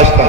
8